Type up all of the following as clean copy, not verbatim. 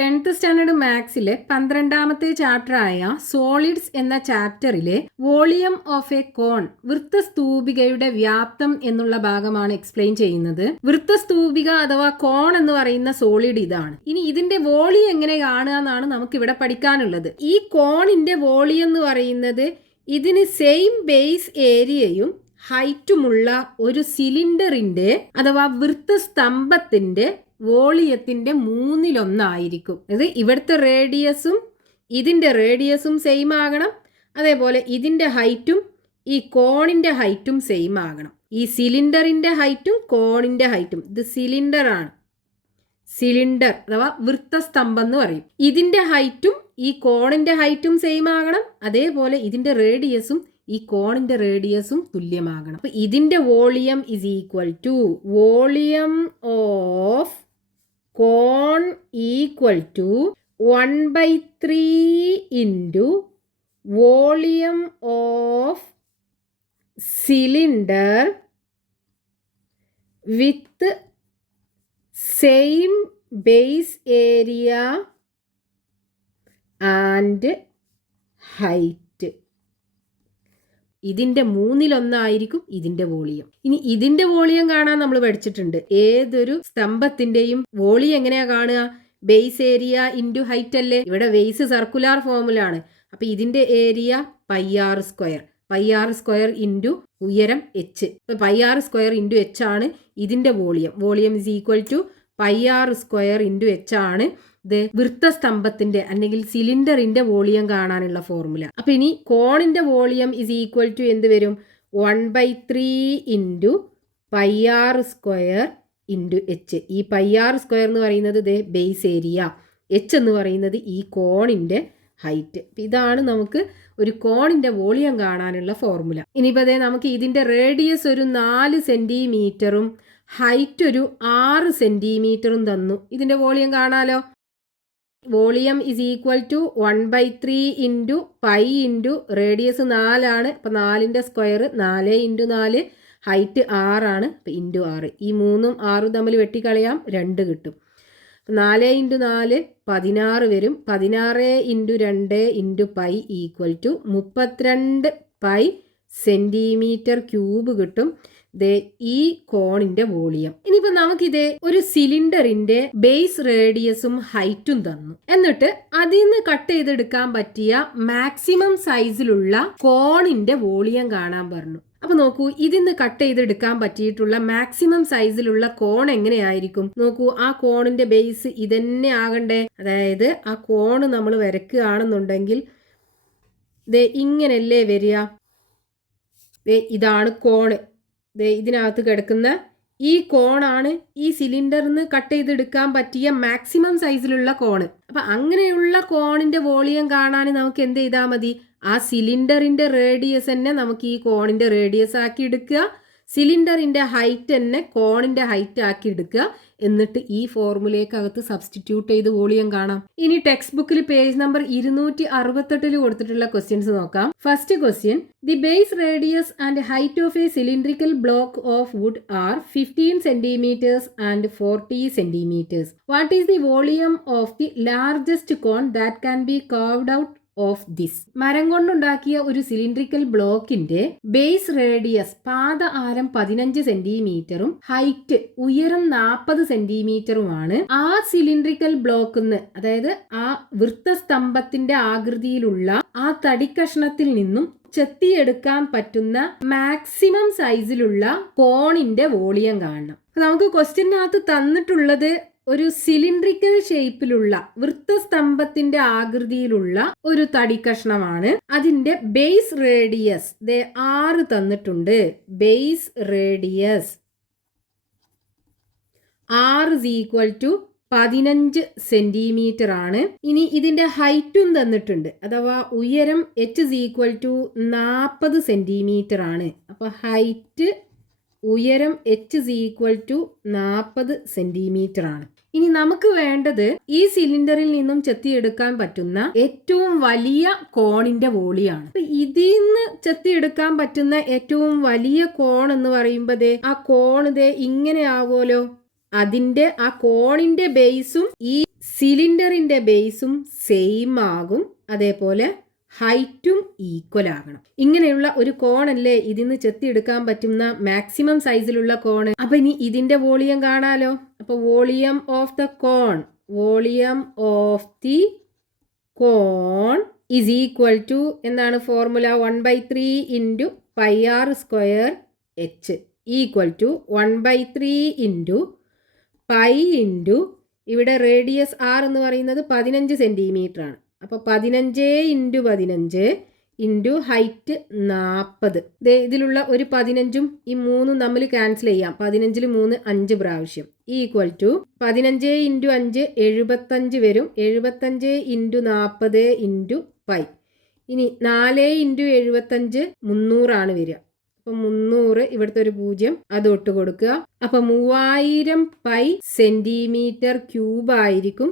10th standard മാത്സിലെ 12ാമത്തെ ചാപ്റ്ററായ solids എന്ന ചാപ്റ്ററിലെ volume of a cone വൃത്തസ്തൂപികയുടെ വ്യാപ്തം എന്നുള്ള ഭാഗമാണ് എക്സ്പ്ലെയിൻ ചെയ്യുന്നത്. വൃത്തസ്തൂപിക അഥവാ കോൺ എന്ന് പറയുന്ന സോളിഡ് ഇതാണ്. ഇനി ഇതിന്റെ വോളിയം എങ്ങനെ കാണുക എന്നാണ് നമുക്ക് ഇവിടെ പഠിക്കാനുള്ളത്. ഈ കോണിന്റെ വോളിയം എന്ന് പറയുന്നത് ഇതിന് സെയിം ബേസ് ഏരിയയും ഹൈറ്റുമുള്ള ഒരു സിലിണ്ടറിന്റെ അഥവാ വൃത്തസ്തംഭത്തിന്റെ വോളിയത്തിന്റെ 1/3 അത് ഇവിടുത്തെ റേഡിയസും ഇതിന്റെ റേഡിയസും സെയിം ആകണം. അതേപോലെ ഇതിന്റെ ഹൈറ്റും ഈ കോണിന്റെ ഹൈറ്റും സെയിം ആകണം. ഈ സിലിണ്ടറിന്റെ ഹൈറ്റും കോണിന്റെ ഹൈറ്റും, ഇത് സിലിണ്ടർ ആണ്, സിലിണ്ടർ അഥവാ വൃത്തസ്തംഭം എന്ന് പറയും. ഇതിന്റെ ഹൈറ്റും ഈ കോണിന്റെ ഹൈറ്റും സെയിം ആകണം. അതേപോലെ ഇതിന്റെ റേഡിയസും ഈ കോണിന്റെ റേഡിയസും തുല്യമാകണം. അപ്പൊ ഇതിന്റെ volume is equal to volume of cone equal to 1/3 into volume of cylinder with same base area and height. ഇതിന്റെ 1/3 ഇതിന്റെ വോളിയം. ഇനി ഇതിന്റെ വോളിയം കാണാൻ നമ്മൾ പഠിച്ചിട്ടുണ്ട്. ഏതൊരു സ്തംഭത്തിന്റെയും വോളിയം എങ്ങനെയാ കാണുക? ബേസ് ഏരിയ ഇൻറ്റു ഹൈറ്റ് അല്ലേ? ഇവിടെ ബേസ് സർക്കുലാർ ഫോമിലാണ്. അപ്പൊ ഇതിന്റെ ഏരിയ πr², πr² ഇൻറ്റു ഉയരം h. πr² ഇൻറ്റു h ആണ് ഇതിന്റെ volume. Volume is equal to πr² into h ആണ് ഇത് വൃത്തസ്തംഭത്തിന്റെ അല്ലെങ്കിൽ സിലിണ്ടറിന്റെ വോളിയം കാണാനുള്ള ഫോർമുല. അപ്പൊ ഇനി കോണിന്റെ വോളിയം ഇസ് ഈക്വൽ ടു എന്ത് വരും? 1/3 ഇൻറ്റു πr² ഇൻറ്റു h. ഈ πr² എന്ന് പറയുന്നത് ഇത് ബേസ് ഏരിയ, h എന്ന് പറയുന്നത് ഈ കോണിന്റെ ഹൈറ്റ്. ഇതാണ് നമുക്ക് ഒരു കോണിന്റെ വോളിയം കാണാനുള്ള ഫോർമുല. ഇനിയിപ്പോൾ അതേ നമുക്ക് ഇതിന്റെ റേഡിയസ് ഒരു 4 സെന്റിമീറ്ററും ഹൈറ്റ് ഒരു 6 സെന്റിമീറ്ററും തന്നു. ഇതിന്റെ വോളിയം കാണാലോ. Volume is equal to 1/3 into pi into radius 4 ആണ്. അപ്പം 4ന്റെ സ്ക്വയർ 4 ഇൻറ്റു 4, ഹൈറ്റ് 6 ആണ്. അപ്പം ഇൻറ്റു 6, ഈ 3ഉം 6ഉം തമ്മിൽ വെട്ടിക്കളയാം, 2 കിട്ടും. 4 ഇൻറ്റു 4 16 വരും. 16 into 2 into pi equal to 32 pi centimetre cube കിട്ടും. ഈ കോണിന്റെ വോളിയം. ഇനിയിപ്പോ നമുക്കിത് ഒരു സിലിണ്ടറിന്റെ ബേസ് റേഡിയസും ഹൈറ്റും തന്നു. എന്നിട്ട് അതിൽ നിന്ന് കട്ട് ചെയ്തെടുക്കാൻ പറ്റിയ മാക്സിമം സൈസിലുള്ള കോണിന്റെ വോളിയം കാണാൻ പറഞ്ഞു. അപ്പൊ നോക്കൂ, ഇതിന്ന് കട്ട് ചെയ്തെടുക്കാൻ പറ്റിയിട്ടുള്ള മാക്സിമം സൈസിലുള്ള കോൺ എങ്ങനെയായിരിക്കും? നോക്കൂ, ആ കോണിന്റെ ബേസ് ഇതന്നെ ആകണ്ടേ? അതായത് ആ കോണ് നമ്മൾ വരയ്ക്കുകയാണെന്നുണ്ടെങ്കിൽ ഇങ്ങനല്ലേ വരിക? ഇതാണ് കോണ്. ഇതിനകത്ത് കിടക്കുന്ന ഈ കോണാണ് ഈ സിലിണ്ടറിന് കട്ട് ചെയ്തെടുക്കാൻ പറ്റിയ മാക്സിമം സൈസിലുള്ള കോണ്. അപ്പൊ അങ്ങനെയുള്ള കോണിന്റെ വോളിയം കാണാൻ നമുക്ക് എന്ത് ചെയ്താൽ മതി? ആ സിലിണ്ടറിന്റെ റേഡിയസ് തന്നെ നമുക്ക് ഈ കോണിന്റെ റേഡിയസ് ആക്കി എടുക്കുക, സിലിണ്ടറിന്റെ ഹൈറ്റ് തന്നെ കോണിന്റെ ഹൈറ്റ് ആക്കി എടുക്കുക. എന്നിട്ട് ഈ ഫോർമുലയ്ക്കകത്ത് സബ്സ്റ്റിറ്റ്യൂട്ട് ചെയ്ത് വോളിയം കാണാം. ഇനി ടെക്സ്റ്റ് ബുക്കിൽ പേജ് നമ്പർ 268 കൊടുത്തിട്ടുള്ള ക്വസ്റ്റ്യൻസ് നോക്കാം. First question, the base radius and height of a cylindrical block of wood are 15 centimetres and 40 centimetres. What is the volume of the largest cone that can be carved out of this? മരം കൊണ്ടുണ്ടാക്കിയ ഒരു cylindrical ബ്ലോക്കിന്റെ base radius പാദ ആരം 15 സെന്റിമീറ്ററും height ഉയരം 40 സെന്റിമീറ്ററുമാണ്. ആ cylindrical ബ്ലോക്കിന്ന്, അതായത് ആ വൃത്തസ്തംഭത്തിന്റെ ആകൃതിയിലുള്ള ആ തടിക്കഷ്ണത്തിൽ നിന്നും ചെത്തിയെടുക്കാൻ പറ്റുന്ന മാക്സിമം സൈസിലുള്ള കോണിന്റെ വോളിയം കാണണം. നമുക്ക് ക്വസ്റ്റ്യനകത്ത് തന്നിട്ടുള്ളത് ഒരു സിലിണ്ടറിക്കൽ ഷേപ്പിലുള്ള വൃത്തസ്തംഭത്തിന്റെ ആകൃതിയിലുള്ള ഒരു തടിക്കഷ്ണമാണ്. അതിന്റെ ബേസ് റേഡിയസ് 6 തന്നിട്ടുണ്ട്. Base radius R is equal to 15 centimetre ആണ്. ഇനി ഇതിന്റെ ഹൈറ്റും തന്നിട്ടുണ്ട്, അഥവാ ഉയരം h is equal to 40 centimetre ആണ്. അപ്പൊ ഹൈറ്റ് ഉയരം h is equal to 40 centimetre ആണ്. ഇനി നമുക്ക് വേണ്ടത് ഈ സിലിണ്ടറിൽ നിന്നും ചെത്തിയെടുക്കാൻ പറ്റുന്ന ഏറ്റവും വലിയ കോണിന്റെ വോളിയാണ്. ഇതിൽ നിന്ന് ചെത്തിയെടുക്കാൻ പറ്റുന്ന ഏറ്റവും വലിയ കോൺ എന്ന് പറയുമ്പോൾ ആ കോൺ ഇങ്ങനെ ആകുമല്ലോ. അതിന്റെ ആ കോണിന്റെ ബേസും ഈ സിലിണ്ടറിൻ്റെ ബേസും സെയിം ആകും, അതേപോലെ ഹൈറ്റും ഈക്വൽ ആകണം. ഇങ്ങനെയുള്ള ഒരു കോണല്ലേ ഇതിന്ന് ചെത്തിയെടുക്കാൻ പറ്റുന്ന മാക്സിമം സൈസിലുള്ള കോണ്. അപ്പൊ ഇനി ഇതിന്റെ വോളിയം കാണാലോ. അപ്പൊ volume of the cone is equal to എന്താണ് formula? 1/3 into pi R square H equal to 1/3 into pi into ഇവിടെ റേഡിയസ് ആർ എന്ന് പറയുന്നത് 15 സെൻറ്റിമീറ്റർ ആണ്. അപ്പോൾ 15 ഇൻറ്റു 15 ഇൻറ്റു ഹൈറ്റ് 40. ഇതിലുള്ള ഒരു 15ഉം ഈ 3ഉം തമ്മിൽ ക്യാൻസൽ ചെയ്യാം. 15ൽ 3 5 പ്രാവശ്യം ഈക്വൽ ടു 15 ഇൻറ്റു 5 75 വരും. 75 ഇൻറ്റു 40 ഇൻറ്റു പൈ. ഇനി 4 ഇൻറ്റു 75 300 വരിക. അപ്പം 300 ഇവിടുത്തെ ഒരു 0 അത് ഇട്ട് കൊടുക്കുക. അപ്പം 3000 പൈ സെൻറ്റിമീറ്റർ ക്യൂബ് ആയിരിക്കും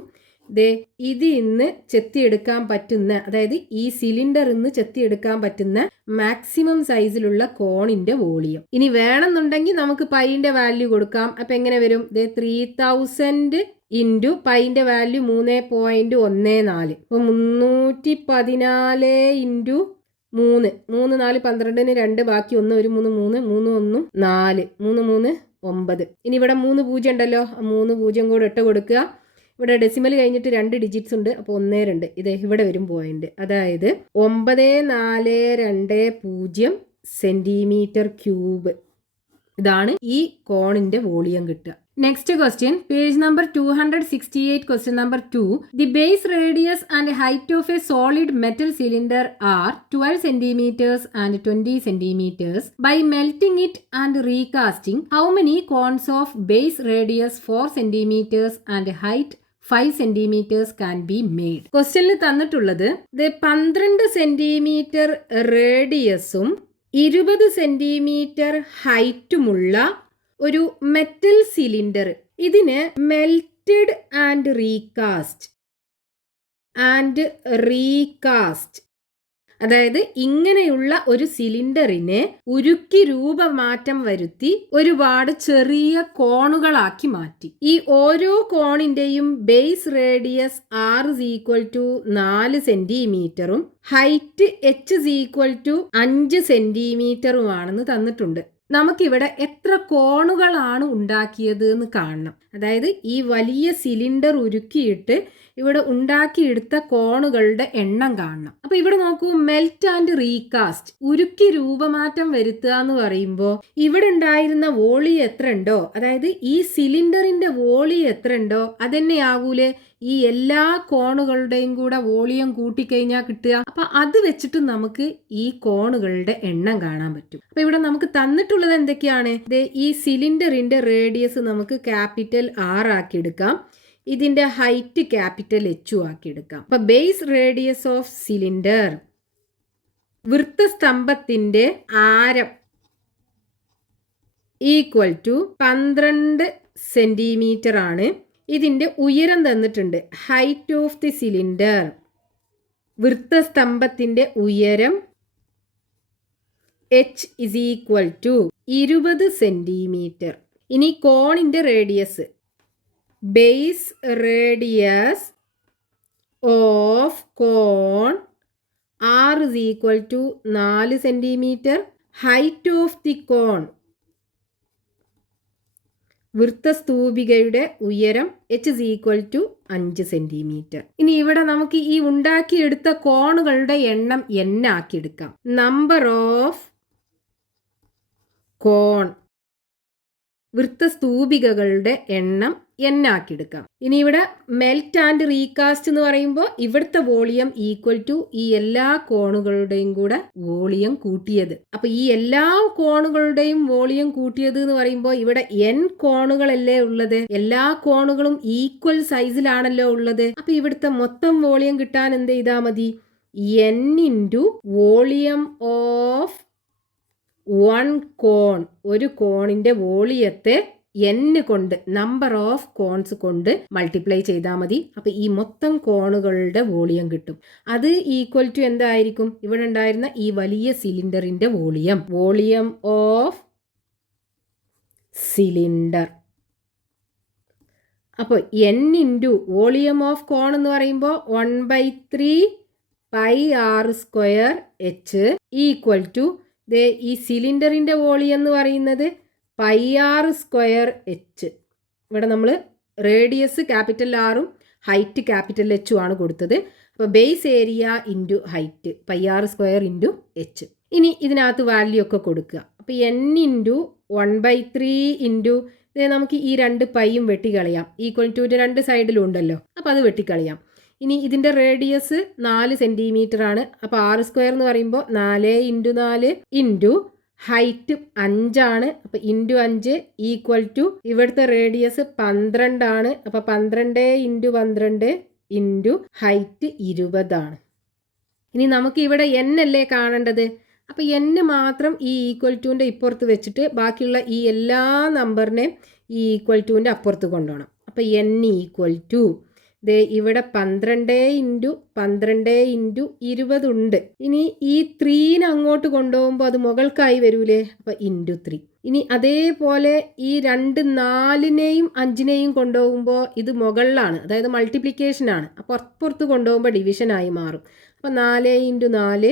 ഇത് ഇന്ന് ചെത്തിയെടുക്കാൻ പറ്റുന്ന, അതായത് ഈ സിലിണ്ടർ ഇന്ന് ചെത്തിയെടുക്കാൻ പറ്റുന്ന മാക്സിമം സൈസിലുള്ള കോണിന്റെ വോളിയം. ഇനി വേണമെന്നുണ്ടെങ്കിൽ നമുക്ക് പൈന്റെ വാല്യൂ കൊടുക്കാം. അപ്പൊ എങ്ങനെ വരും? 3000 ഇൻറ്റു പൈന്റെ വാല്യൂ 3.14. അപ്പൊ 314 ഇൻറ്റു 3 3 4 12ന് 2 ബാക്കി 1 1 3 3 3 1 4 3 3 9. ഇനി ഇവിടെ 3 0 ഉണ്ടല്ലോ, 3 0 കൂടെ ഇട്ട് കൊടുക്കുക. ഇവിടെ ഡെസിമൽ കഴിഞ്ഞിട്ട് 2 ഡിജിറ്റ്സ് ഉണ്ട്. അപ്പോൾ 1 2 ഇത് ഇവിടെ വരും പോയിന്റ്. അതായത് 9420 സെൻറ്റിമീറ്റർ ക്യൂബ്. ഇതാണ് ഈ കോണിന്റെ വോളിയം കിട്ടുക. Next question, page number 268, question number 2. The base radius and height of a solid metal cylinder are 12 centimeters and 20 centimeters. By melting it and recasting, how many cones of base radius 4 centimeters and height 5 centimeters can be made? ക്വസ്റ്റ്യനിൽ തന്നിട്ടുള്ളത് 12 centimetre റേഡിയസും 20 centimetre ഹൈറ്റുമുള്ള ഒരു metal cylinder. ഇതിന് melted and recast അതായത് ഇങ്ങനെയുള്ള ഒരു സിലിണ്ടറിനെ ഉരുക്കി രൂപമാറ്റം വരുത്തി ഒരുപാട് ചെറിയ കോണുകളാക്കി മാറ്റി. ഈ ഓരോ കോണിന്റെയും ബേസ് റേഡിയസ് R = 4 സെന്റിമീറ്ററും ഹൈറ്റ് H = 5 സെന്റിമീറ്ററുമാണെന്ന് തന്നിട്ടുണ്ട്. നമുക്കിവിടെ എത്ര കോണുകളാണ് ഉണ്ടാക്കിയത് എന്ന് കാണണം. അതായത് ഈ വലിയ സിലിണ്ടർ ഉരുക്കിയിട്ട് ഇവിടെ ഉണ്ടാക്കിയെടുത്ത കോണുകളുടെ എണ്ണം കാണണം. അപ്പൊ ഇവിടെ നോക്കൂ, മെൽറ്റ് ആൻഡ് റീകാസ്റ്റ്, ഉരുക്കി രൂപമാറ്റം വരുത്തുക എന്ന് പറയുമ്പോൾ ഇവിടെ ഉണ്ടായിരുന്ന വോളിയം എത്ര ഉണ്ടോ, അതായത് ഈ സിലിണ്ടറിന്റെ വോളിയം എത്ര ഉണ്ടോ അതന്നെയാകൂലേ ഈ എല്ലാ കോണുകളുടെയും കൂടെ വോളിയം കൂട്ടിക്കഴിഞ്ഞാൽ കിട്ടുക. അപ്പൊ അത് വെച്ചിട്ട് നമുക്ക് ഈ കോണുകളുടെ എണ്ണം കാണാൻ പറ്റും. അപ്പൊ ഇവിടെ നമുക്ക് തന്നിട്ടുള്ളത് എന്തൊക്കെയാണ്? ഈ സിലിണ്ടറിന്റെ റേഡിയസ് നമുക്ക് ക്യാപിറ്റൽ R ആക്കി എടുക്കാം. ഇതിന്റെ ഹൈറ്റ് ക്യാപിറ്റൽ H ആക്കി എടുക്കാം. അപ്പൊ ബേസ് റേഡിയസ് ഓഫ് സിലിണ്ടർ, വൃത്തസ്തംഭത്തിന്റെ ആരം ഈക്വൽ ടു 12 സെന്റിമീറ്റർ ആണ്. ഇതിന്റെ ഉയരം തന്നിട്ടുണ്ട്. ഹൈറ്റ് ഓഫ് ദി സിലിണ്ടർ, വൃത്തസ്തംഭത്തിന്റെ ഉയരം H = 20 സെന്റിമീറ്റർ. ഇനി കോണിന്റെ radius, base radius of cone R = 4 centimetre. Height of the cone, വൃത്തസ്തൂപികയുടെ ഉയരം H = 5 സെന്റിമീറ്റർ. ഇനി ഇവിടെ നമുക്ക് ഈ ഉണ്ടാക്കിയെടുത്ത കോണുകളുടെ എണ്ണം n ആക്കിയെടുക്കാം. നമ്പർ ഓഫ് കോൺ, വൃത്തസ്തൂപികകളുടെ എണ്ണം n ആക്കിയെടുക്കാം. ഇനി ഇവിടെ മെൽറ്റ് ആൻഡ് റീകാസ്റ്റ് എന്ന് പറയുമ്പോൾ ഇവിടുത്തെ വോളിയം ഈക്വൽ ടു ഈ എല്ലാ കോണുകളുടെയും കൂടെ വോളിയം കൂട്ടിയത്. അപ്പൊ ഈ എല്ലാ കോണുകളുടെയും വോളിയം കൂട്ടിയത് എന്ന് പറയുമ്പോൾ ഇവിടെ n കോണുകളല്ലേ ഉള്ളത്, എല്ലാ കോണുകളും ഈക്വൽ സൈസിലാണല്ലോ ഉള്ളത്. അപ്പൊ ഇവിടുത്തെ മൊത്തം വോളിയം കിട്ടാൻ എന്ത് ചെയ്താൽ മതി? n ഇൻറ്റു വോളിയം ഓഫ് 1 കോൺ, ഒരു കോണിന്റെ വോളിയത്തെ n കൊണ്ട്, നമ്പർ ഓഫ് കോൺസ് കൊണ്ട് മൾട്ടിപ്ലൈ ചെയ്താൽ മതി. അപ്പൊ ഈ മൊത്തം കോണുകളുടെ വോളിയം കിട്ടും. അത് ഈക്വൽ ടു എന്തായിരിക്കും? ഇവിടെ ഉണ്ടായിരുന്ന ഈ വലിയ സിലിണ്ടറിന്റെ വോളിയം ഓഫ് സിലിണ്ടർ. അപ്പോൾ n into volume of cone എന്ന് പറയുമ്പോൾ 1/3 pi R square H equal to ഈ സിലിണ്ടറിൻ്റെ വോളിയം എന്ന് പറയുന്നത് പൈ ആർ സ്ക്വയർ എച്ച്. ഇവിടെ നമ്മൾ റേഡിയസ് ക്യാപിറ്റൽ ആറും ഹൈറ്റ് ക്യാപിറ്റൽ എച്ചും ആണ് കൊടുത്തത്. അപ്പോൾ base area into height pi R square into h. ഇനി ഇതിനകത്ത് വാല്യൂ ഒക്കെ കൊടുക്കുക. അപ്പോൾ n ഇൻറ്റു 1/3 ഇൻറ്റു നമുക്ക് ഈ 2 പൈയും വെട്ടിക്കളയാം. ഈക്വൽ ടു രണ്ട് സൈഡിലും ഉണ്ടല്ലോ, അപ്പോൾ അത് വെട്ടിക്കളയാം. ഇനി ഇതിൻ്റെ റേഡിയസ് 4 സെൻറ്റിമീറ്റർ ആണ്. അപ്പോൾ ആർ സ്ക്വയർ എന്ന് പറയുമ്പോൾ 4 ഇൻറ്റു 4 ഇൻറ്റു ഹൈറ്റ് 5 ആണ്. അപ്പോൾ ഇൻറ്റു 5 ഈക്വൽ ടു ഇവിടുത്തെ റേഡിയസ് 12 ആണ്. അപ്പോൾ 12 ഇൻറ്റു 12 ഇൻറ്റു ഹൈറ്റ് 20 ആണ്. ഇനി നമുക്ക് ഇവിടെ n അല്ലേ കാണേണ്ടത്. അപ്പോൾ n മാത്രം ഈ ഈക്വൽ ടുവിൻ്റെ ഇപ്പുറത്ത് വെച്ചിട്ട് ബാക്കിയുള്ള ഈ എല്ലാ നമ്പറിനെയും ഈ ഈക്വൽ ടുവിൻ്റെ അപ്പുറത്ത് കൊണ്ടുപോകണം. അപ്പോൾ n ഈക്വൽ ടു ഇവിടെ 12 ഇൻറ്റു 12 ഇൻറ്റു 20 ഉണ്ട്. ഇനി ഈ 3നെ അങ്ങോട്ട് കൊണ്ടുപോകുമ്പോൾ അത് മുകൾക്കായി വരൂലേ, അപ്പോൾ ഇൻറ്റു 3. ഇനി അതേപോലെ ഈ 2 4നെയും 5നെയും കൊണ്ടുപോകുമ്പോൾ ഇത് മുകളിലാണ്, അതായത് മൾട്ടിപ്ലിക്കേഷനാണ്. അപ്പോൾ അപ്പുറത്ത് കൊണ്ടുപോകുമ്പോൾ ഡിവിഷനായി മാറും. അപ്പോൾ 4 ഇൻറ്റു 4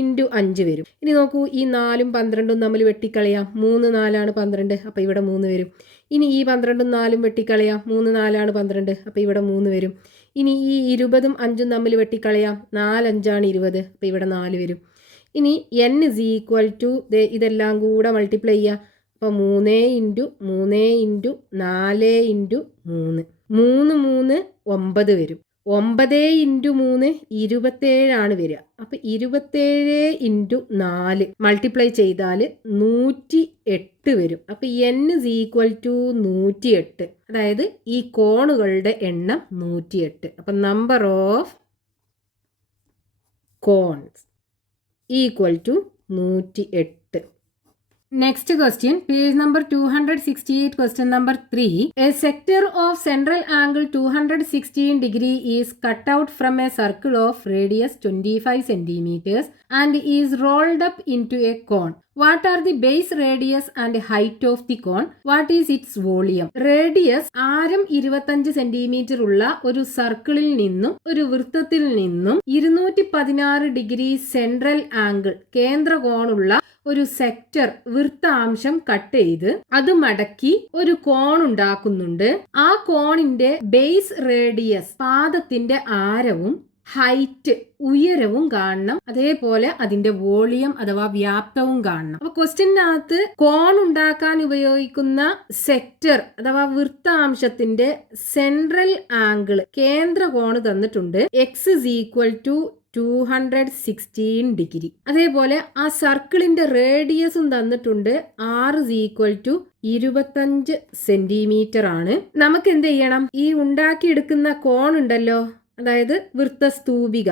ഇൻറ്റു 5 വരും. ഇനി നോക്കൂ, ഈ 4ഉം 12ഉം തമ്മിൽ വെട്ടിക്കളയാം. 3 4 ആണ് 12, അപ്പോൾ ഇവിടെ 3 വരും. ഇനി ഈ 12ഉം 4ഉം വെട്ടിക്കളയാം. 3 4 ആണ് 12, അപ്പോൾ ഇവിടെ 3 വരും. ഇനി ഈ 20ഉം 5ഉം തമ്മിൽ വെട്ടിക്കളയാം. 4 5 ആണ് 20, അപ്പോൾ ഇവിടെ 4 വരും. ഇനി n ഇസ് ഈക്വൽ ടു ഇതെല്ലാം കൂടെ മൾട്ടിപ്ലൈ ചെയ്യുക. അപ്പോൾ 3 ഇൻറ്റു 3 ഇൻറ്റു 4 ഇൻറ്റു 3 3 9 വരും. 9 ഇൻറ്റു 3 27 ആണ് വരിക. അപ്പോൾ 27 ഇൻറ്റു 4 മൾട്ടിപ്ലൈ ചെയ്താൽ 108 വരും. അപ്പോൾ n ഇസ് ഈക്വൽ ടു 108. അതായത് ഈ കോണുകളുടെ എണ്ണം 108. അപ്പം number of cones equal to 108. Next question, page number 268, question number 3. A sector of central angle 216 degree is cut out from a circle of radius 25 centimeters and is rolled up into a cone. What are the base radius and height of the cone? What is its volume? Radius ആരം 25 centimetre ഉള്ള ഒരു സർക്കിളിൽ നിന്നും ഒരു വൃത്തത്തിൽ നിന്നും 216 degree central angle കേന്ദ്ര കോണുള്ള ഒരു സെക്ടർ വൃത്താംശം കട്ട് ചെയ്ത് അത് മടക്കി ഒരു കോൺ ഉണ്ടാക്കുന്നുണ്ട്. ആ കോണിന്റെ ബേസ് റേഡിയസ് പാദത്തിന്റെ ആരവും ഹൈറ്റ് ഉയരവും കാണണം. അതേപോലെ അതിന്റെ വോളിയം അഥവാ വ്യാപ്തവും കാണണം. അപ്പൊ ക്വസ്റ്റ്യനകത്ത് കോൺ ഉണ്ടാക്കാൻ ഉപയോഗിക്കുന്ന സെക്ടർ അഥവാ വൃത്താംശത്തിന്റെ സെൻട്രൽ ആംഗിൾ കേന്ദ്ര കോണ് തന്നിട്ടുണ്ട്. X is equal to 216 degree. അതേപോലെ ആ സർക്കിളിന്റെ റേഡിയസും തന്നിട്ടുണ്ട്. R is equal to 25 centimetre ആണ്. നമുക്ക് എന്ത് ചെയ്യണം, ഈ ഉണ്ടാക്കിയെടുക്കുന്ന കോൺ ഉണ്ടല്ലോ, അതായത് വൃത്തസ്തൂപിക,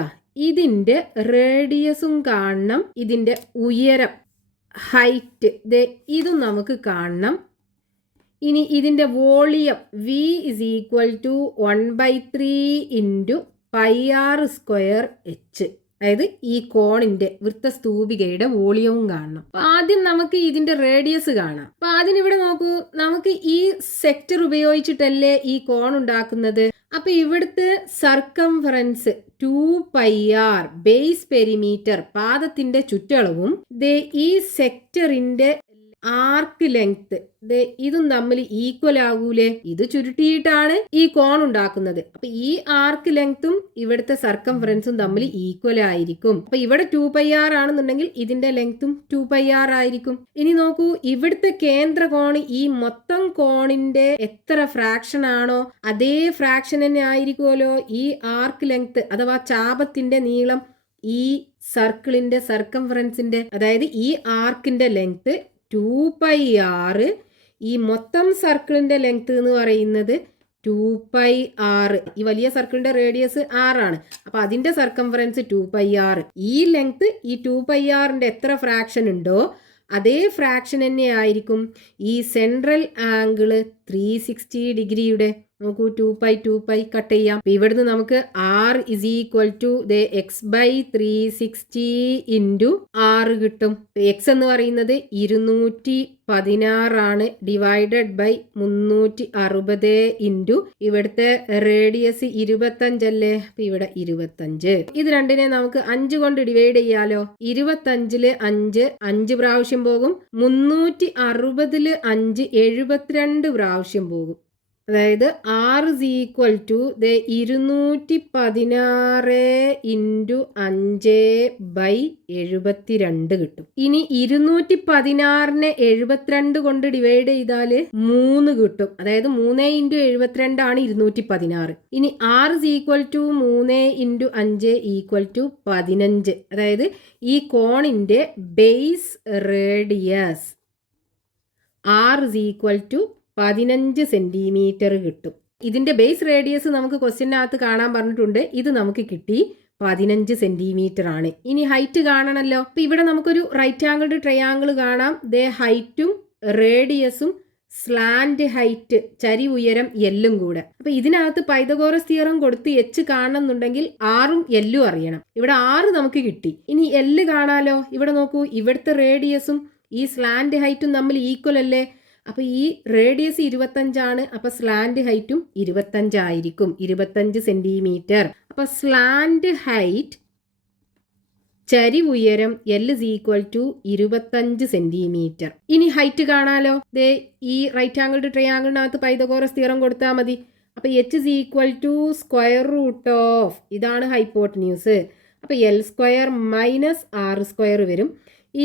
ഇതിന്റെ റേഡിയസും കാണണം, ഇതിന്റെ ഉയരം ഹൈറ്റ് ഇതും നമുക്ക് കാണണം. ഇനി ഇതിന്റെ volume v is equal to 1/3 into pi R square h. അതായത് ഈ കോണിന്റെ വൃത്തസ്തൂപികയുടെ വോളിയവും കാണണം. അപ്പൊ ആദ്യം നമുക്ക് ഇതിന്റെ റേഡിയസ് കാണാം. അപ്പൊ ആദ്യം ഇവിടെ നോക്കൂ, നമുക്ക് ഈ സെക്ടർ ഉപയോഗിച്ചിട്ടല്ലേ ഈ കോൺ ഉണ്ടാക്കുന്നത്. അപ്പൊ ഇവിടുത്തെ സർക്കംഫറൻസ് 2πr ബേസ് പെരിമീറ്റർ പാദത്തിന്റെ ചുറ്റളവും ഈ സെക്ടറിന്റെ ആർക്ക് ലെങ്ത് ഇതും തമ്മിൽ ഈക്വൽ ആകൂലേ. ഇത് ചുരുട്ടിയിട്ടാണ് ഈ കോൺ ഉണ്ടാക്കുന്നത്. അപ്പൊ ഈ ആർക്ക് ലെങ്ത്തും ഇവിടുത്തെ സർക്കംഫറൻസും തമ്മിൽ ഈക്വൽ ആയിരിക്കും. അപ്പൊ ഇവിടെ 2πr ആണെന്നുണ്ടെങ്കിൽ ഇതിന്റെ ലെങ്ത്തും 2πr ആയിരിക്കും. ഇനി നോക്കൂ, ഇവിടുത്തെ കേന്ദ്ര കോണ് ഈ മൊത്തം കോണിന്റെ എത്ര ഫ്രാക്ഷൻ ആണോ അതേ ഫ്രാക്ഷൻ തന്നെ ആയിരിക്കുമല്ലോ ഈ ആർക്ക് ലെങ്ത് അഥവാ ചാപത്തിന്റെ നീളം ഈ സർക്കിളിന്റെ സർക്കംഫറൻസിന്റെ, അതായത് ഈ ആർക്കിന്റെ ലെങ്ത് 2πr. ഈ മൊത്തം സർക്കിളിന്റെ ലെങ്ത് എന്ന് പറയുന്നത് 2πr. ഈ വലിയ സർക്കിളിന്റെ റേഡിയസ് 6 ആണ്. അപ്പൊ അതിന്റെ സർക്കംഫറൻസ് 2πr. ഈ ലെങ്ത് ഈ 2πrന്റെ എത്ര ഫ്രാക്ഷൻ ഉണ്ടോ അതേ ഫ്രാക്ഷൻ തന്നെ ആയിരിക്കും ഈ സെൻട്രൽ ആംഗിള് 360 ഡിഗ്രിയുടെ. നമുക്ക് 2π കട്ട് ചെയ്യാം. ഇവിടുന്ന് നമുക്ക് r is equal to x/360 into r കിട്ടും. എക്സ് എന്ന് പറയുന്നത് 216 ഡിവൈഡഡ് ബൈ 360 ഇൻറ്റു ഇവിടുത്തെ റേഡിയസ് 25 അല്ലേ. അപ്പൊ ഇവിടെ 25. ഇത് രണ്ടിനെ നമുക്ക് 5 കൊണ്ട് ഡിവൈഡ് ചെയ്യാലോ. 25-ല് 5 പ്രാവശ്യം പോകും. 360-ല് 5 72 പ്രാവശ്യം പോകും. അതായത് r is equal to 216 into 5/72 കിട്ടും. ഇനി 216-നെ 72 കൊണ്ട് ഡിവൈഡ് ചെയ്താൽ 3 കിട്ടും. അതായത് 3 ഇൻറ്റു 72 ആണ് 216. ഇനി r is equal to 3 into 5 equal to 15. അതായത് ഈ കോണിന്റെ base radius r is equal to 15 centimetre കിട്ടും. ഇതിന്റെ ബേസ് റേഡിയസ് നമുക്ക് ക്വസ്റ്റ്യനകത്ത് കാണാൻ പറഞ്ഞിട്ടുണ്ട്. ഇത് നമുക്ക് കിട്ടി 15 സെന്റിമീറ്റർ ആണ്. ഇനി ഹൈറ്റ് കാണണമല്ലോ. അപ്പൊ ഇവിടെ നമുക്കൊരു റൈറ്റ് ആംഗിൾഡ് ട്രയാങ്കിൾ കാണാം. ഹൈറ്റും റേഡിയസും സ്ലാൻഡ് ഹൈറ്റ് ചരിവ് ഉയരം എല്ലും കൂടെ. അപ്പൊ ഇതിനകത്ത് പൈതഗോറസ് തിയറം കൊടുത്ത് എച്ച് കാണണമെന്നുണ്ടെങ്കിൽ ആറും എല്ലും അറിയണം. ഇവിടെ 6 നമുക്ക് കിട്ടി. ഇനി എല്ല് കാണാലോ. ഇവിടെ നോക്കൂ, ഇവിടുത്തെ റേഡിയസും ഈ സ്ലാൻഡ് ഹൈറ്റും തമ്മിൽ ഈക്വൽ അല്ലേ. അപ്പൊ ഈ റേഡിയസ് 25 അപ്പൊ സ്ലാൻഡ് ഹൈറ്റും 25 ആയിരിക്കും, 25 സെന്റിമീറ്റർ. അപ്പൊ സ്ലാൻഡ് ഹൈറ്റ് ചരിവ് ഉയരം L is equal to 25 centimetre. ഇനി ഹൈറ്റ് കാണാലോ. ഈ റൈറ്റ് ആംഗിൾഡ് ട്രയാങ്കിളിനകത്ത് പൈതഗോറസ് തിയറം കൊടുത്താൽ മതി. അപ്പൊ h is equal to square root of, ഇതാണ് ഹൈപ്പോട്ടന്യൂസ്. അപ്പൊ L² മൈനസ് r² വരും,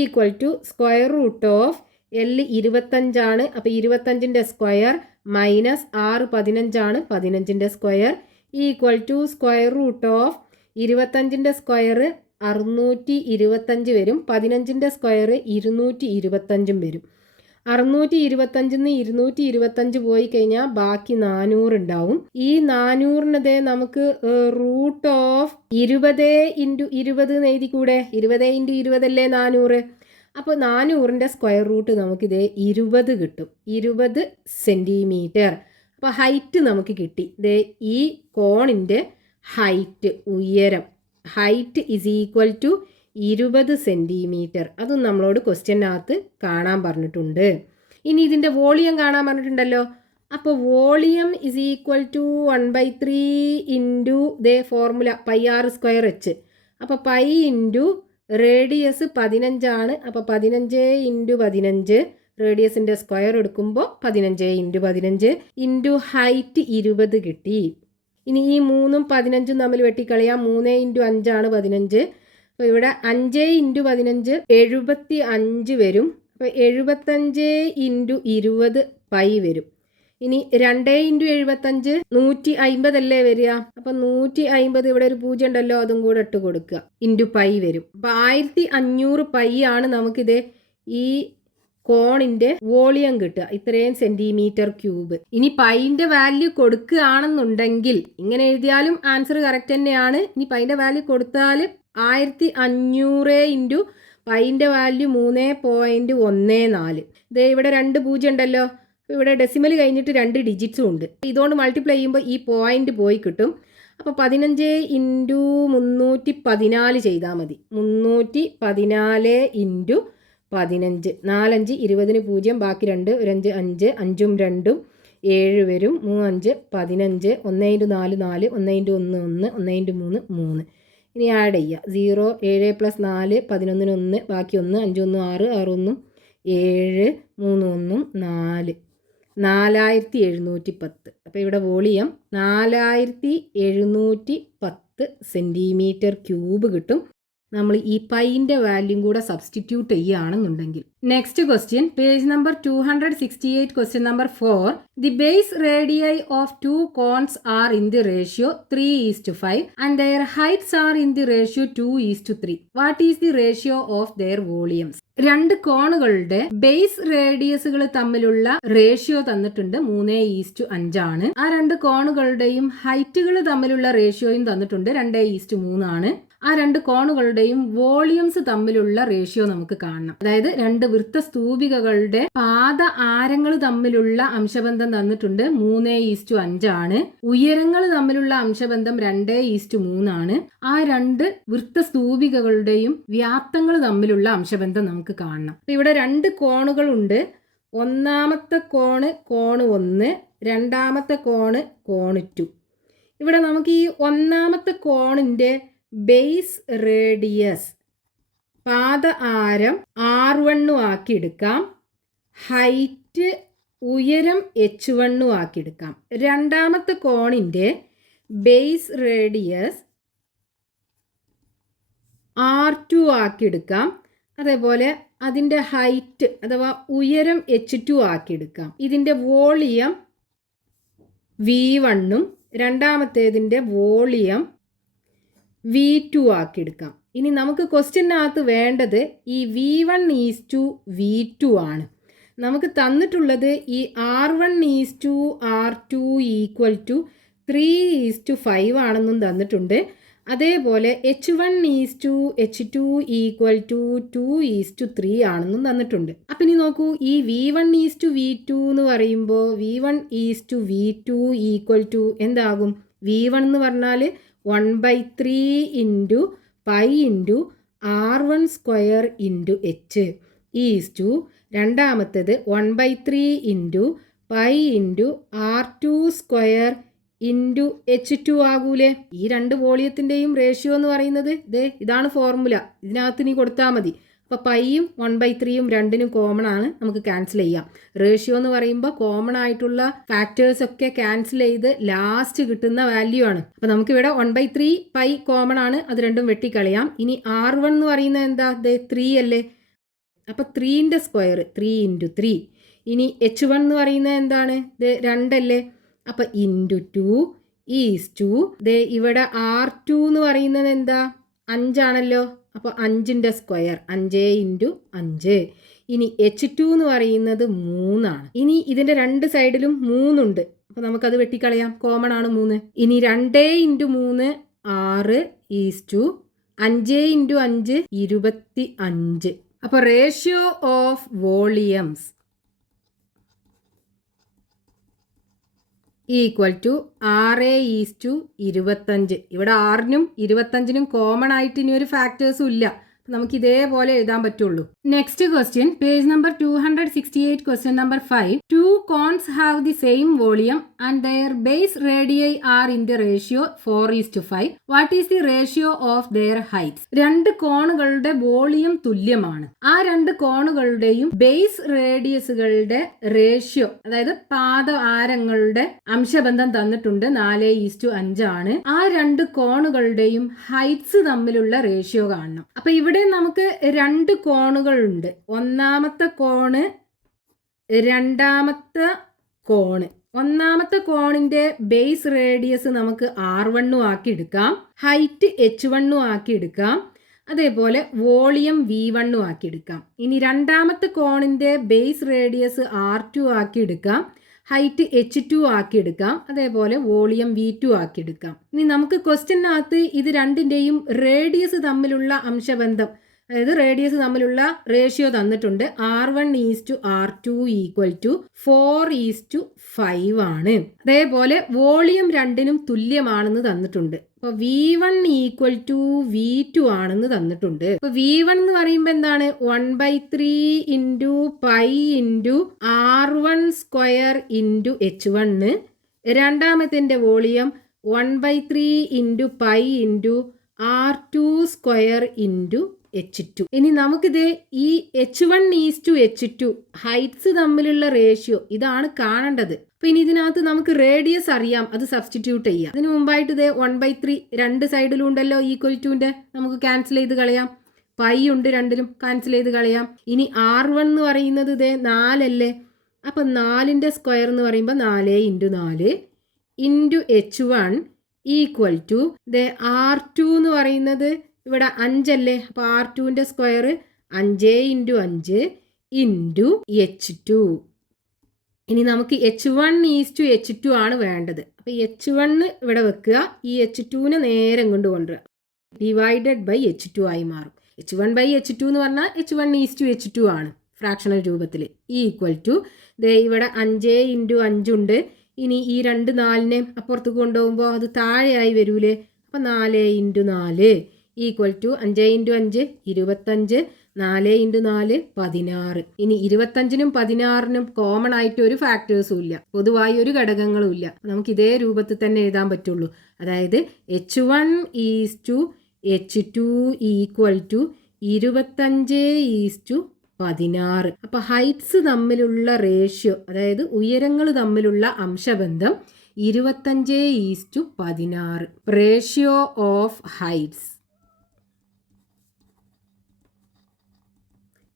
equal to square root of L 25 അപ്പൊ 25-ന്റെ സ്ക്വയർ മൈനസ് r 15 15-ന്റെ square equal to square root of 25-ന്റെ സ്ക്വയർ 625 വരും, 15-ന്റെ സ്ക്വയർ 225 വരും. 625-ന്ന് 225 പോയി കഴിഞ്ഞാൽ ബാക്കി 400 ഉണ്ടാവും. ഈ 400-നെ നമുക്ക് റൂട്ട് ഓഫ് 20 ഇൻറ്റു 20 എന്ന് എഴുതി കൂടെ. 20 ഇൻറ്റു 20 അല്ലേ 400. അപ്പോൾ 400-ന്റെ സ്ക്വയർ റൂട്ട് നമുക്കിത് 20 കിട്ടും, 20 സെന്റിമീറ്റർ. അപ്പോൾ ഹൈറ്റ് നമുക്ക് കിട്ടി. ഈ കോണിൻ്റെ ഹൈറ്റ് ഉയരം, height is equal to 20 centimetre. അതും നമ്മളോട് ക്വസ്റ്റ്യനകത്ത് കാണാൻ പറഞ്ഞിട്ടുണ്ട്. ഇനി ഇതിൻ്റെ വോളിയം കാണാൻ പറഞ്ഞിട്ടുണ്ടല്ലോ. അപ്പോൾ volume is equal to 1/3 into formula πr²h. അപ്പോൾ പൈ ഇൻറ്റു റേഡിയസ് 15 അപ്പോൾ 15 ഇൻറ്റു 15, റേഡിയസിൻ്റെ സ്ക്വയർ എടുക്കുമ്പോൾ 15 ഇൻറ്റു 15 ഇൻറ്റു ഹൈറ്റ് 20 കിട്ടി. ഇനി ഈ 3ഉം 15ഉം തമ്മിൽ വെട്ടിക്കളയാം. 3 ഇൻറ്റു 5 15. അപ്പോൾ ഇവിടെ 5 ഇൻറ്റു 15 75 വരും. അപ്പോൾ 75 ഇൻറ്റു 20 പൈ വരും. ഇനി 2 ഇൻറ്റു 75 150 അല്ലേ വരിക. അപ്പം 150 ഇവിടെ ഒരു 0 ഉണ്ടല്ലോ, അതും കൂടെ ഇട്ട് കൊടുക്കുക, ഇൻറ്റു പൈ വരും. അപ്പം 1500 പൈ ആണ് നമുക്കിത് ഈ കോണിന്റെ വോളിയം കിട്ടുക, ഇത്രയും സെന്റിമീറ്റർ ക്യൂബ്. ഇനി പൈന്റെ വാല്യൂ കൊടുക്കുകയാണെന്നുണ്ടെങ്കിൽ ഇങ്ങനെ എഴുതിയാലും ആൻസർ കറക്റ്റ് തന്നെയാണ്. ഇനി പൈന്റെ വാല്യൂ കൊടുത്താൽ 1500 ഇൻറ്റു പൈന്റെ വാല്യൂ 3.14. ഇവിടെ 2 0 ഉണ്ടല്ലോ. ഇവിടെ ഡെസിമൽ കഴിഞ്ഞിട്ട് 2 ഡിജിറ്റ്സും ഉണ്ട്. ഇതുകൊണ്ട് മൾട്ടിപ്ലൈ ചെയ്യുമ്പോൾ ഈ പോയിന്റ് പോയി കിട്ടും. അപ്പോൾ 15 ഇൻറ്റു 314 ചെയ്താൽ മതി. 314 ഇൻറ്റു 15, 4 5 20-ന് 0, ബാക്കി 2, 1 5 5, 5ഉം 2ഉം 7 വരും, 3 5 15, 1 ഇൻറ്റു 4 4, 1 ഇൻറ്റു 1 1, 1 ഇൻറ്റു 3 3. ഇനി ആഡ് ചെയ്യുക. 0 7 + 4 11-ന് 1, ബാക്കി 1 5 1 6 6 1 7 3 1 4, 4710. അപ്പോൾ ഇവിടെ വോളിയം 4710 സെന്റിമീറ്റർ ക്യൂബ് കിട്ടും നമ്മൾ ഈ പൈൻ്റെ വാല്യൂം കൂടെ സബ്സ്റ്റിറ്റ്യൂട്ട് ചെയ്യുകയാണെന്നുണ്ടെങ്കിൽ. Next question, page number 268, question number 4. The base radii of 2 cones are in the ratio 3:5 and their heights are in the ratio 2:3. What is the ratio of their volumes? 2 കോണുകളുടെ base റേഡിയസുകൾ തമ്മിലുള്ള ratio തന്നിട്ടുണ്ട്, 3:5 ആണ്. ആ 2 കോണുകളുടെയും ഹൈറ്റുകൾ തമ്മിലുള്ള റേഷ്യോയും തന്നിട്ടുണ്ട്, 2:3 ആണ്. ആ രണ്ട് കോണുകളുടെയും വോളിയംസ് തമ്മിലുള്ള റേഷ്യോ നമുക്ക് കാണണം. അതായത് രണ്ട് വൃത്ത സ്തൂപികകളുടെ പാദ ആരങ്ങൾ തമ്മിലുള്ള അംശബന്ധം തന്നിട്ടുണ്ട് 3:5 ആണ്. ഉയരങ്ങൾ തമ്മിലുള്ള അംശബന്ധം 2:3 ആണ്. ആ രണ്ട് വൃത്ത സ്തൂപികകളുടെയും വ്യാപ്തങ്ങൾ തമ്മിലുള്ള അംശബന്ധം നമുക്ക് കാണണം. ഇവിടെ രണ്ട് കോണുകളുണ്ട്. ഒന്നാമത്തെ കോണ് 1, രണ്ടാമത്തെ കോണ് 2. ഇവിടെ നമുക്ക് ഈ ഒന്നാമത്തെ കോണിന്റെ ബേസ് റേഡിയസ് പാദ ആരം R1 ആക്കി എടുക്കാം. ഹൈറ്റ് ഉയരം H1 ആക്കി എടുക്കാം. രണ്ടാമത്തെ കോണിന്റെ ബേസ് റേഡിയസ് R2 ആക്കി എടുക്കാം. അതേപോലെ അതിൻ്റെ ഹൈറ്റ് അഥവാ ഉയരം H2 ആക്കി എടുക്കാം. ഇതിൻ്റെ വോളിയം V1 രണ്ടാമത്തേതിൻ്റെ വോളിയം V2 ആക്കി എടുക്കാം. ഇനി നമുക്ക് ക്വസ്റ്റ്യനകത്ത് വേണ്ടത് ഈ V1:V2 ആണ്. നമുക്ക് തന്നിട്ടുള്ളത് ഈ R1:R2 = 3:5 ആണെന്നും തന്നിട്ടുണ്ട്. അതേപോലെ H1:H2 = 2:3 ആണെന്നും തന്നിട്ടുണ്ട്. അപ്പം ഇനി നോക്കൂ, ഈ V1:V2 എന്ന് പറയുമ്പോൾ V1:V2 എന്താകും? V1 എന്ന് പറഞ്ഞാൽ 1/3 × π × R1² × H രണ്ടാമത്തേത് 1/3 × π × R2² × H2 ആകൂലേ? ഈ രണ്ട് വോളിയത്തിൻ്റെയും റേഷ്യോ എന്ന് പറയുന്നത് ഇതാണ് ഫോർമുല. ഇതിനകത്ത് നീ കൊടുത്താൽ മതി. അപ്പോൾ പൈയും 1/3 രണ്ടിനും കോമൺ ആണ്, നമുക്ക് ക്യാൻസൽ ചെയ്യാം. റേഷ്യോ എന്ന് പറയുമ്പോൾ കോമൺ ആയിട്ടുള്ള ഫാക്ടേഴ്സ് ഒക്കെ ക്യാൻസൽ ചെയ്ത് ലാസ്റ്റ് കിട്ടുന്ന വാല്യൂ ആണ്. അപ്പോൾ നമുക്കിവിടെ 1/3 പൈ കോമൺ ആണ്, അത് രണ്ടും വെട്ടിക്കളയാം. ഇനി R1 എന്ന് പറയുന്നത് എന്താ? 3 അല്ലേ? അപ്പോൾ 3ന്റെ സ്ക്വയർ 3 × 3. ഇനി H1 എന്ന് പറയുന്നത് എന്താണ്? 2 അല്ലേ? അപ്പോൾ × 2 ഇവിടെ R2 എന്ന് പറയുന്നത് എന്താ? 5 ആണല്ലോ. അപ്പോൾ 5ന്റെ സ്ക്വയർ 5 × 5. ഇനി H2 എന്ന് പറയുന്നത് 3 ആണ്. ഇനി ഇതിൻ്റെ രണ്ട് സൈഡിലും 3 ഉണ്ട്. അപ്പോൾ നമുക്കത് വെട്ടിക്കളയാം, കോമൺ ആണ് 3. ഇനി 2 × 3 6 5 × 5 25. അപ്പോൾ റേഷ്യോ ഓഫ് വോളിയംസ് = 6:25. ഇവിടെ 6നും 25നും കോമൺ ആയിട്ട് ഇനി ഒരു ഫാക്ടേഴ്സും ഇല്ല. നമുക്ക് ഇതേപോലെ എഴുതാൻ പറ്റുള്ളൂ. Next question, page number 268, question number 5. 2 cones have the same volume and their base radii are in the ratio 4:5. What is the ratio of their heights? രണ്ട് കോണുകളുടെ വോളിയം തുല്യമാണ്. ആ രണ്ട് കോണുകളുടെയും ബേസ് റേഡിയസുകളുടെ റേഷ്യോ, അതായത് പാദ ആരങ്ങളുടെ അംശബന്ധം തന്നിട്ടുണ്ട് 4:5 ആണ്. ആ രണ്ട് കോണുകളുടെയും ഹൈറ്റ്സ് തമ്മിലുള്ള റേഷ്യോ കാണണം. അപ്പൊ ഇവിടെ നമുക്ക് രണ്ട് കോണുകളുണ്ട്. ഒന്നാമത്തെ കോണ്, രണ്ടാമത്തെ കോണ്. ഒന്നാമത്തെ കോണിന്റെ ബേസ് റേഡിയസ് നമുക്ക് R1 ആക്കി എടുക്കാം, ഹൈറ്റ് H1 ആക്കി എടുക്കാം, അതേപോലെ വോളിയം V1 ആക്കി എടുക്കാം. ഇനി രണ്ടാമത്തെ കോണിന്റെ ബേസ് റേഡിയസ് R2 ആക്കി എടുക്കാം, ഹൈറ്റ് H2 ആക്കി എടുക്കാം, അതേപോലെ വോളിയം V2 ആക്കി എടുക്കാം. ഇനി നമുക്ക് ക്വസ്റ്റ്യനകത്ത് ഇത് രണ്ടിൻ്റെയും റേഡിയസ് തമ്മിലുള്ള അംശബന്ധം, അതായത് റേഡിയസ് തമ്മിലുള്ള റേഷ്യോ തന്നിട്ടുണ്ട്. R1:R2 = 4:5 ആണ്. അതേപോലെ വോളിയം രണ്ടിനും തുല്യമാണെന്ന് തന്നിട്ടുണ്ട്. അപ്പോൾ V1 = V2 ആണെന്ന് തന്നിട്ടുണ്ട്. അപ്പോൾ V1 എന്ന് പറയുമ്പോൾ എന്താണ്? 1/3 × π × R1² × H1. രണ്ടാമത്തെ വോളിയം 1/3 × π × R2² × H2. ഇനി നമുക്കിത് ഈ H1:H2 ഹൈറ്റ്സ് തമ്മിലുള്ള റേഷ്യോ ഇതാണ് കാണേണ്ടത്. അപ്പൊ ഇനി ഇതിനകത്ത് നമുക്ക് റേഡിയസ് അറിയാം, അത് സബ്സ്റ്റിറ്റ്യൂട്ട് ചെയ്യാം. അതിന് മുമ്പായിട്ട് ഇത് 1/3 രണ്ട് സൈഡിലും ഉണ്ടല്ലോ, =ന്റെ നമുക്ക് ക്യാൻസൽ ചെയ്ത് കളയാം. പൈ ഉണ്ട് രണ്ടിലും, ക്യാൻസൽ ചെയ്ത് കളയാം. ഇനി R1 എന്ന് പറയുന്നത് 4 അല്ലേ? അപ്പൊ 4ന്റെ സ്ക്വയർ എന്ന് പറയുമ്പോൾ 4 × 4 × H1 = R2 എന്ന് പറയുന്നത് ഇവിടെ 5 അല്ലേ? അപ്പോൾ R2ന്റെ സ്ക്വയർ 5 × 5 × H2. ഇനി നമുക്ക് H1:H2 ആണ് വേണ്ടത്. അപ്പോൾ H1 ഇവിടെ വെക്കുക, ഈ H2നെ നേരെ കൊണ്ട് കൊണ്ടുവരിക. ഡിവൈഡഡ് ബൈ H2 ആയി മാറും. H1/H2 എന്ന് പറഞ്ഞാൽ H1:H2 ആണ് ഫ്രാക്ഷണൽ രൂപത്തിൽ. ഈക്വൽ ടു ഇവിടെ 5 × 5 ഉണ്ട്. ഇനി ഈ 2 4നെ അപ്പുറത്തേക്ക് കൊണ്ടുപോകുമ്പോൾ അത് താഴെയായി വരൂലേ. അപ്പം 4 × 4 ഈക്വൽ ടു 5 × 5 25, 4 × 4 16. ഇനി 25നും 16നും കോമൺ ആയിട്ട് ഒരു ഫാക്ടേഴ്സും ഇല്ല, പൊതുവായി ഒരു ഘടകങ്ങളും ഇല്ല. നമുക്ക് ഇതേ രൂപത്തിൽ തന്നെ എഴുതാൻ പറ്റുള്ളൂ. അതായത് H1:H2 ഈക്വൽ ടു 25:16. അപ്പോൾ ഹൈറ്റ്സ് തമ്മിലുള്ള റേഷ്യോ, അതായത് ഉയരങ്ങൾ തമ്മിലുള്ള അംശബന്ധം 25:16. Ratio of heights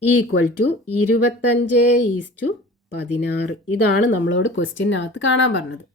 equal to 25:16. ഇതാണ് നമ്മളോട് ക്വസ്റ്റ്യനകത്ത് കാണാൻ പറഞ്ഞത്.